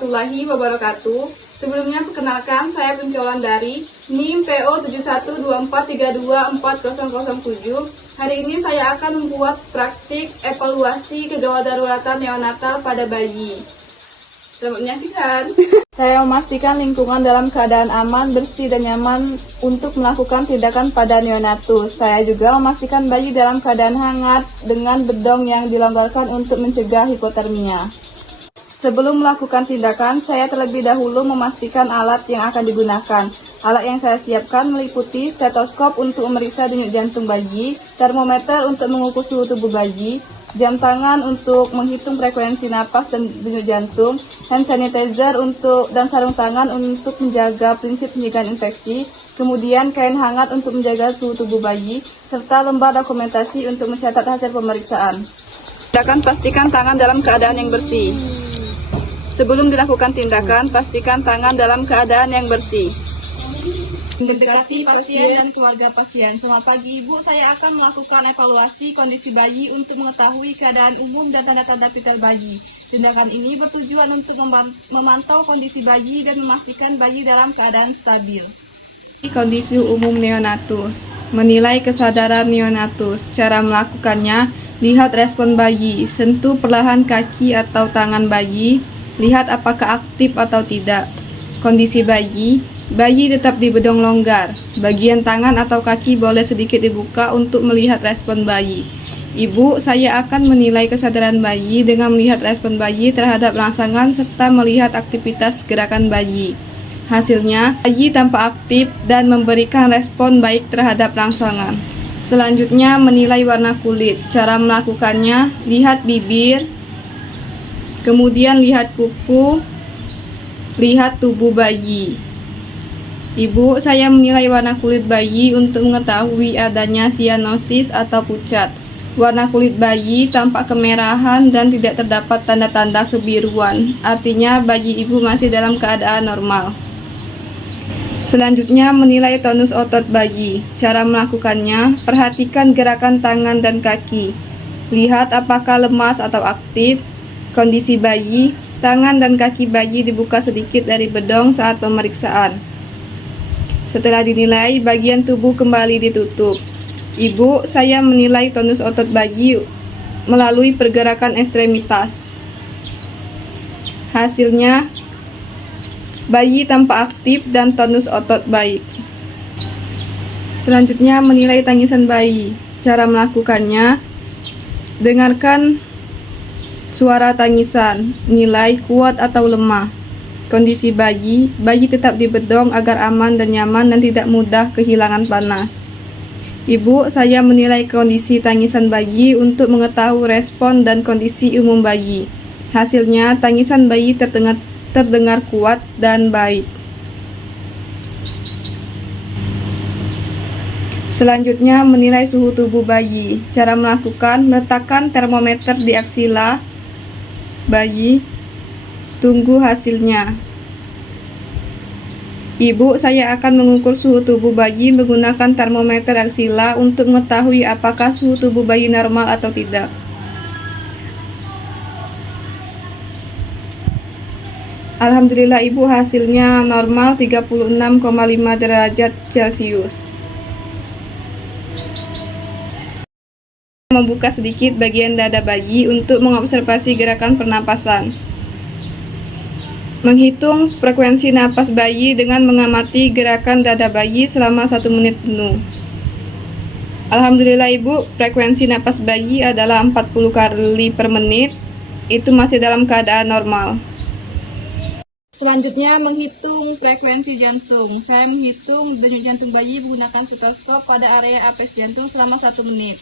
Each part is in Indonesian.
warahmatullahi wabarakatuh. Sebelumnya perkenalkan, saya penjualan dari NIM PO 7124324007. Hari ini saya akan membuat praktik evaluasi kegawat daruratan neonatal pada bayi. Selamat menyaksikan. Saya memastikan lingkungan dalam keadaan aman, bersih, dan nyaman untuk melakukan tindakan pada neonatus. Saya juga memastikan bayi dalam keadaan hangat dengan bedong yang dilonggarkan untuk mencegah hipotermia. Sebelum melakukan tindakan, saya terlebih dahulu memastikan alat yang akan digunakan. Alat yang saya siapkan meliputi stetoskop untuk memeriksa denyut jantung bayi, termometer untuk mengukur suhu tubuh bayi, jam tangan untuk menghitung frekuensi napas dan denyut jantung, hand sanitizer dan sarung tangan untuk menjaga prinsip pencegahan infeksi, kemudian kain hangat untuk menjaga suhu tubuh bayi, serta lembar dokumentasi untuk mencatat hasil pemeriksaan. Tindakan, pastikan tangan dalam keadaan yang bersih. Sebelum dilakukan tindakan, pastikan tangan dalam keadaan yang bersih. Mendekati pasien dan keluarga pasien. Selamat pagi Ibu, saya akan melakukan evaluasi kondisi bayi untuk mengetahui keadaan umum dan tanda-tanda vital bayi. Tindakan ini bertujuan untuk memantau kondisi bayi dan memastikan bayi dalam keadaan stabil. Kondisi umum neonatus. Menilai kesadaran neonatus. Cara melakukannya, lihat respon bayi, sentuh perlahan kaki atau tangan bayi, lihat apakah aktif atau tidak. Kondisi bayi, bayi tetap di bedong longgar. Bagian tangan atau kaki boleh sedikit dibuka untuk melihat respon bayi. Ibu, saya akan menilai kesadaran bayi dengan melihat respon bayi terhadap rangsangan serta melihat aktivitas gerakan bayi. Hasilnya, bayi tampak aktif dan memberikan respon baik terhadap rangsangan. Selanjutnya, menilai warna kulit. Cara melakukannya, lihat bibir, kemudian lihat kuku, lihat tubuh bayi. Ibu, saya menilai warna kulit bayi untuk mengetahui adanya sianosis atau pucat. Warna kulit bayi tampak kemerahan dan tidak terdapat tanda-tanda kebiruan. Artinya bayi ibu masih dalam keadaan normal. Selanjutnya, menilai tonus otot bayi. Cara melakukannya, perhatikan gerakan tangan dan kaki. Lihat apakah lemas atau aktif. Kondisi bayi, tangan dan kaki bayi dibuka sedikit dari bedong saat pemeriksaan. Setelah dinilai, bagian tubuh kembali ditutup. Ibu, saya menilai tonus otot bayi melalui pergerakan ekstremitas. Hasilnya, bayi tampak aktif dan tonus otot baik. Selanjutnya, menilai tangisan bayi. Cara melakukannya, dengarkan suara tangisan, nilai kuat atau lemah. Kondisi bayi, bayi tetap di bedong agar aman dan nyaman dan tidak mudah kehilangan panas. Ibu, saya menilai kondisi tangisan bayi untuk mengetahui respon dan kondisi umum bayi. Hasilnya, tangisan bayi terdengar kuat dan baik. Selanjutnya, menilai suhu tubuh bayi. Cara melakukan, letakkan termometer di aksila bayi, tunggu hasilnya. Ibu, saya akan mengukur suhu tubuh bayi menggunakan termometer aksila untuk mengetahui apakah suhu tubuh bayi normal atau tidak. Alhamdulillah Ibu, hasilnya normal 36,5 derajat Celcius. Membuka sedikit bagian dada bayi untuk mengobservasi gerakan pernapasan. Menghitung frekuensi napas bayi dengan mengamati gerakan dada bayi selama 1 menit penuh. Alhamdulillah Ibu, frekuensi napas bayi adalah 40 kali per menit. Itu masih dalam keadaan normal. Selanjutnya, menghitung frekuensi jantung. Saya menghitung denyut jantung bayi menggunakan stetoskop pada area apes jantung selama 1 menit.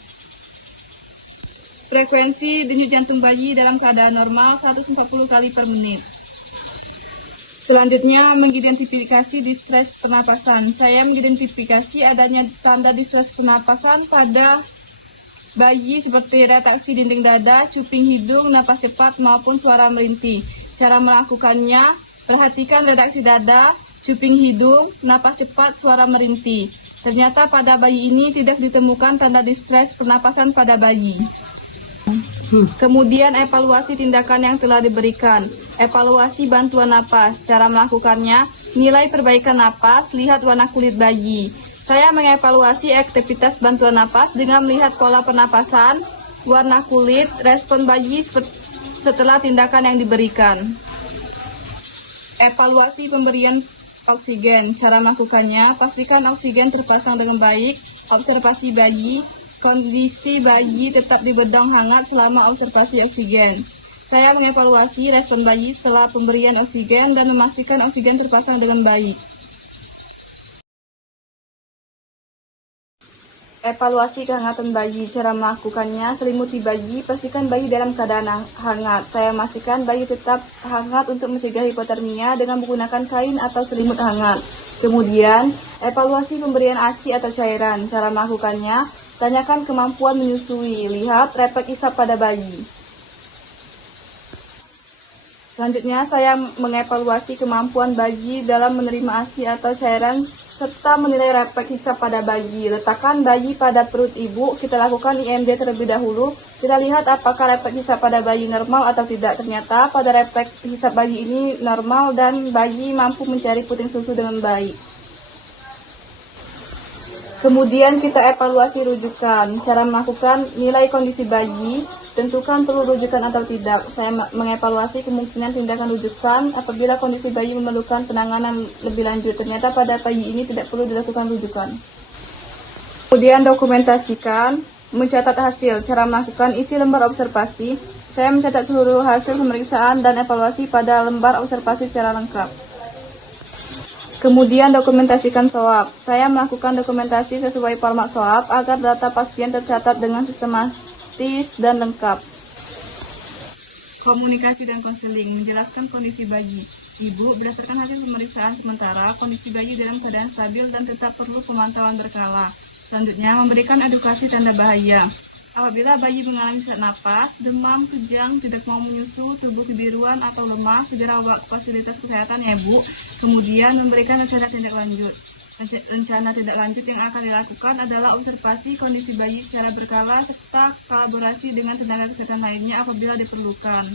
Frekuensi denyut jantung bayi dalam keadaan normal 140 kali per menit. Selanjutnya, mengidentifikasi distres pernapasan. Saya mengidentifikasi adanya tanda distres pernapasan pada bayi seperti retraksi dinding dada, cuping hidung, napas cepat, maupun suara merintih. Cara melakukannya, perhatikan retraksi dada, cuping hidung, napas cepat, suara merintih. Ternyata pada bayi ini tidak ditemukan tanda distres pernapasan pada bayi. Kemudian evaluasi tindakan yang telah diberikan, evaluasi bantuan napas, cara melakukannya, nilai perbaikan napas, lihat warna kulit bayi. Saya mengevaluasi aktivitas bantuan napas dengan melihat pola pernapasan, warna kulit, respon bayi setelah tindakan yang diberikan. Evaluasi pemberian oksigen, cara melakukannya, pastikan oksigen terpasang dengan baik, observasi bayi, kondisi bayi tetap di bedong hangat selama observasi oksigen. Saya mengevaluasi respon bayi setelah pemberian oksigen dan memastikan oksigen terpasang dengan baik. Evaluasi kehangatan bayi, cara melakukannya, selimuti bayi, pastikan bayi dalam keadaan hangat. Saya memastikan bayi tetap hangat untuk mencegah hipotermia dengan menggunakan kain atau selimut hangat. Kemudian, evaluasi pemberian ASI atau cairan, cara melakukannya, tanyakan kemampuan menyusui, lihat refleks isap pada bayi. Selanjutnya, saya mengevaluasi kemampuan bayi dalam menerima ASI atau cairan serta menilai refleks hisap pada bayi. Letakkan bayi pada perut ibu, kita lakukan IMD terlebih dahulu. Kita lihat apakah refleks hisap pada bayi normal atau tidak. Ternyata pada refleks hisap bayi ini normal dan bayi mampu mencari puting susu dengan baik. Kemudian kita evaluasi rujukan, cara melakukan nilai kondisi bayi, tentukan perlu rujukan atau tidak. Saya mengevaluasi kemungkinan tindakan rujukan apabila kondisi bayi memerlukan penanganan lebih lanjut. Ternyata pada bayi ini tidak perlu dilakukan rujukan. Kemudian dokumentasikan, mencatat hasil, cara melakukan isi lembar observasi. Saya mencatat seluruh hasil pemeriksaan dan evaluasi pada lembar observasi secara lengkap. Kemudian dokumentasikan SOAP. Saya melakukan dokumentasi sesuai format SOAP agar data pasien tercatat dengan sistematis dan lengkap. Komunikasi dan konseling, menjelaskan kondisi bayi. Ibu, berdasarkan hasil pemeriksaan sementara, kondisi bayi dalam keadaan stabil dan tetap perlu pemantauan berkala. Selanjutnya, memberikan edukasi tanda bahaya. Apabila bayi mengalami sesak napas, demam, kejang, tidak mau menyusu, tubuh kebiruan atau lemas, segera bawa ke fasilitas kesehatan ya Bu. Kemudian memberikan rencana tindak lanjut. Rencana tindak lanjut yang akan dilakukan adalah observasi kondisi bayi secara berkala serta kolaborasi dengan tenaga kesehatan lainnya apabila diperlukan.